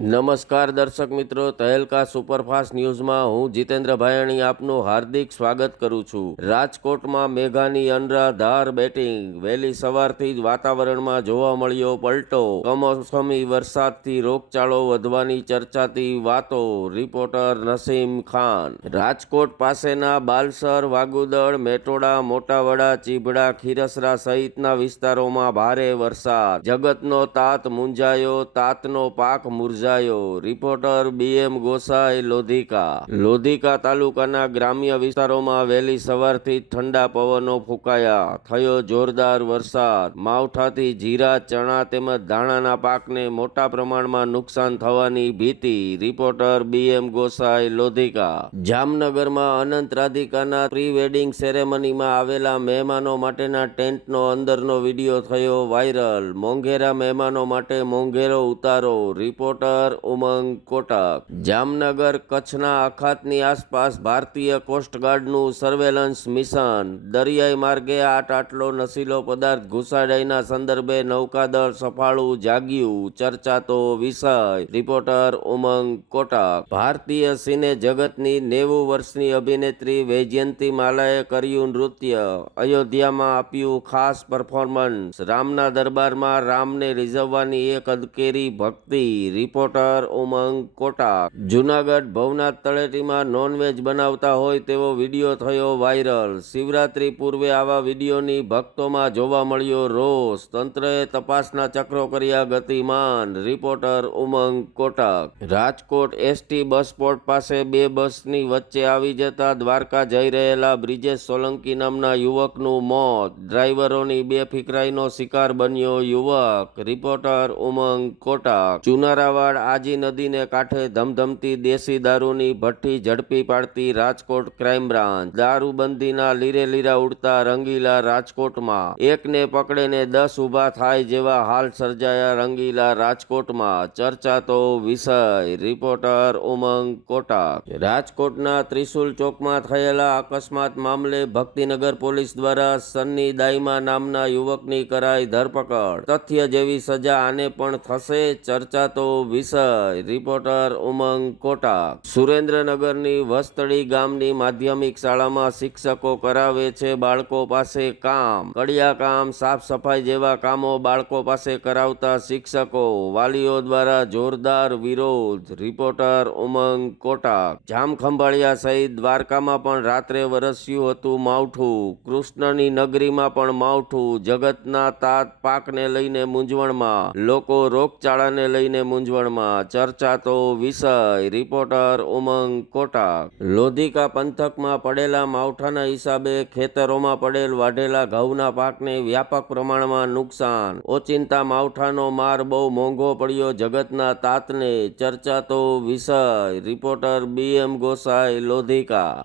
નમસ્કાર દર્શક મિત્રો, તહેલકા સુપરફાસ્ટ ન્યૂઝમાં હું જીતેન્દ્ર ભાયાણી આપનું હાર્દિક સ્વાગત કરું છું। રાજકોટમાં મેઘાની અનરાધાર બેટિંગ, વહેલી સવારથી જ વાતાવરણમાં જોવા મળ્યો પલટો। કમોસમી વરસાદથી રોગચાળો વધવાની ચર્ચાતી વાતો। રિપોર્ટર નસીમ ખાન। રાજકોટ પાસેના બાલસર, વાગુદળ, મેટોડા, મોટાવડા, ચીભડા, ખીરસરા સહિતના વિસ્તારોમાં ભારે વરસાદ। જગતનો તાત મૂંઝાયો, તાતનો પાક મુરઝાયો। રિપોર્ટર BM ગોસાઈ, લોધિકા તાલુકાના ગ્રામ્ય વિસ્તારોમાં વહેલી સવારથી ઠંડા પવનો ફૂંકાયા। થયો જોરદાર વરસાદ। માવઠાથી જીરા, ચણા તેમજ ધાણાના પાકને મોટા પ્રમાણમાં નુકસાન થવાની ભીતિ। Reporter BM Gosai, Lodhika. જામનગરમાં અનંત રાધિકાના પ્રી વેડિંગ સેરેમનીમાં આવેલા મહેમાનો માટેના ટેન્ટનો અંદરનો વિડીયો થયો વાયરલ। મોંઘેરા મહેમાનો માટે મોંઘેરો ઉતારો। રિપોર્ટર ઉમંગ કોટક। જામનગર કચ્છના અખાતની આસપાસ ભારતીય કોસ્ટગાર્ડનું સર્વેલન્સ મિશન। દરિયાઈ માર્ગે આટલો નશીલો પદાર્થ ઘુસાડાઈના સંદર્ભે નૌકાદળ સફાળું જાગ્યું, ચર્ચાતો વિષય। રિપોર્ટર ઉમંગ કોટક। ભારતીય સિને જગતની 90 વર્ષની અભિનેત્રી વૈજયંતી માલાએ કર્યું નૃત્ય। અયોધ્યામાં આપ્યું ખાસ પરફોર્મન્સ। રામના દરબારમાં રામને રીઝવવાની એક અદકેરી ભક્તિ। રિપોર્ટર ઉમંગ કોટક। જૂનાગઢ ભવનાથ તળેટીમાં નોનવેજ બનાવતા હોય તેવો વિડીયો થયો વાયરલ। શિવરાત્રી પૂર્વે આવા વિડીયોની ભક્તોમાં જોવા મળ્યો રોષ। તંત્રએ તપાસના ચક્રો કર્યા ગતિમાન। Reporter Umang Kotak. Rajkot ST bus stop પાસે બે બસની વચ્ચે આવી જતા દ્વારકા જઈ રહેલા બ્રિજેશ સોલંકી નામના યુવકનું મોત। ડ્રાઈવરોની બેફિકરાઈનો શિકાર બન્યો યુવક। રિપોર્ટર ઉમંગ કોટક। ચુનારાવાડ આજી નદીને કાંઠે ધમધમતી દેશી દારૂની ભઠ્ઠી ઝડપી પાડતી રાજકોટ ક્રાઇમ બ્રાન્ચ। દારૂબંધીના લીરે લીરા ઉડતા રંગીલા રાજકોટમાં। એકને પકડેને 10 ઊભા થાય જેવા હાલ સર્જાયા રંગીલા રાજકોટમાં, ચર્ચાતો વિષય। રિપોર્ટર ઉમંગ કોટક। રાજકોટના ત્રિશુલ ચોકમાં થયેલા અકસ્માત મામલે ભક્તિનગર પોલીસ દ્વારા સન્ની દાઈમા નામના યુવકની કરાઈ ધરપકડ। તથ્ય જેવી સજા આને પણ થશે, ચર્ચાતો વિષય। રિપોર્ટર ઉમંગ કોટક। સુરેન્દ્રનગરની વસ્તડી ગામની માધ્યમિક શાળામાં શિક્ષકો કરાવે છે બાળકો પાસે કામ। કડિયા કામ, સાફ સફાઈ જેવા કામો બાળકો પાસે કરાવતા શિક્ષકો, વાલીઓ દ્વારા જોરદાર વિરોધ। રિપોર્ટર ઉમંગ કોટક। જામખંભાળિયા સહિત દ્વારકામાં પણ રાત્રે વરસ્યું હતું માવઠું। કૃષ્ણની નગરીમાં પણ માવઠું। જગતના તાત પાકને લઈને મૂંઝવણમાં, લોકો રોગચાળાને લઈને મૂંઝવણમાં, ચર્ચાતો વિષય। રિપોર્ટર ઉમંગ કોટક। લોધિકા પંથકમાં પડેલા માવઠાના હિસાબે ખેતરોમાં પડેલ વાઢેલા ઘઉંના પાકને વ્યાપક પ્રમાણમાં નુકસાન। ઓચિંતા માવઠાનો માર બહુ મોંઘો પડ્યો જગતના તાતને, ચર્ચાતો વિષય। Reporter BM Gosai, Lodhika.